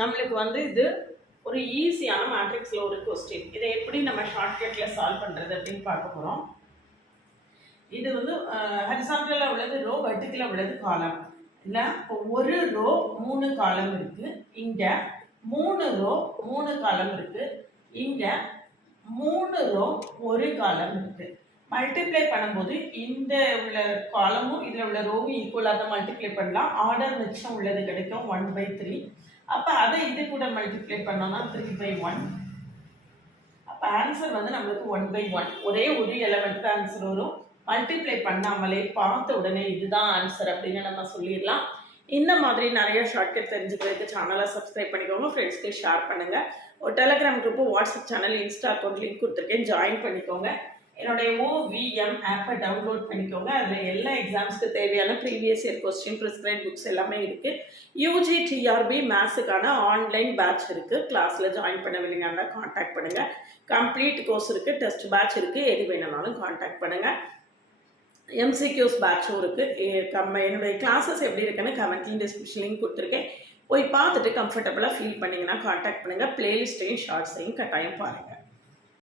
நம்மளுக்கு வந்து இது ஒரு ஈஸியான மேட்ரிக்ஸில் ஒரு கொஸ்டின். இதை எப்படி நம்ம ஷார்ட்கட்டில் சால்வ் பண்ணுறது அப்படின்னு பார்க்க போகிறோம். இது வந்து ஹரிசாண்டலில் உள்ளது ரோ, வெர்டிக்கலில் உள்ளது காலம். இல்லை இப்போ ஒரு ரோ 3 காலம் இருக்குது, இங்கே 3 ரோ 3 காலம் இருக்குது, இங்கே 3 ரோ 1 காலம் இருக்குது. மல்டிப்ளை பண்ணும்போது இந்த உள்ள காலமும் இதில் உள்ள ரோவும் ஈக்குவலாக தான் மல்டிப்ளை பண்ணலாம். ஆர்டர் மிச்சம் உள்ளது கிடைக்கும் 1/3. அப்போ அதை இது கூட மல்டிப்ளை பண்ணோம்னா 3/1. அப்போ ஆன்சர் வந்து நம்மளுக்கு 1/1. ஒரே ஒரு எலமெண்ட் தான் ஆன்சர் வரும். மல்டிப்ளை பண்ணாமலே பார்த்த உடனே இதுதான் ஆன்சர் அப்படின்னு நம்ம சொல்லிடலாம். இந்த மாதிரி நிறைய ஷார்ட்கட் தெரிஞ்சுக்கிறதுக்கு சேனலை சப்ஸ்கிரைப் பண்ணிக்கோங்க, ஃப்ரெண்ட்ஸ்க்கு ஷேர் பண்ணுங்கள். ஒரு Telegram group, WhatsApp channel, Insta account link கொடுத்துருக்கேன், ஜாயின் பண்ணிக்கோங்க. என்னுடைய OVM ஆப்பை டவுன்லோட் பண்ணிக்கோங்க. அதில் எல்லா எக்ஸாம்ஸ்க்கு தேவையான previous year question, prescribe books எல்லாமே இருக்குது. UG TRB மேத்ஸுக்கான ஆன்லைன் பேட்ச் இருக்குது. கிளாஸில் ஜாயின் பண்ணவில்லைங்கன்னா காண்டாக்ட் பண்ணுங்கள். கம்ப்ளீட் கோர்ஸ் இருக்குது, டெஸ்ட் பேட்ச் இருக்குது, எது வேணும்னாலும் காண்டாக்ட் பண்ணுங்கள். MCQs பேட்சும் இருக்குது. என்னுடைய கிளாஸஸ் எப்படி இருக்குன்னு கமெண்ட்லையும் டிஸ்கிரிப்ஷன் லிங்க் கொடுத்துருக்கேன். போய் பார்த்துட்டு கம்ஃபர்டபுளாக ஃபீல் பண்ணிங்கன்னா காண்டாக்ட் பண்ணுங்கள். பிளேலிஸ்ட்டையும் ஷார்ட்ஸையும் கட்டாயம் பாருங்கள்.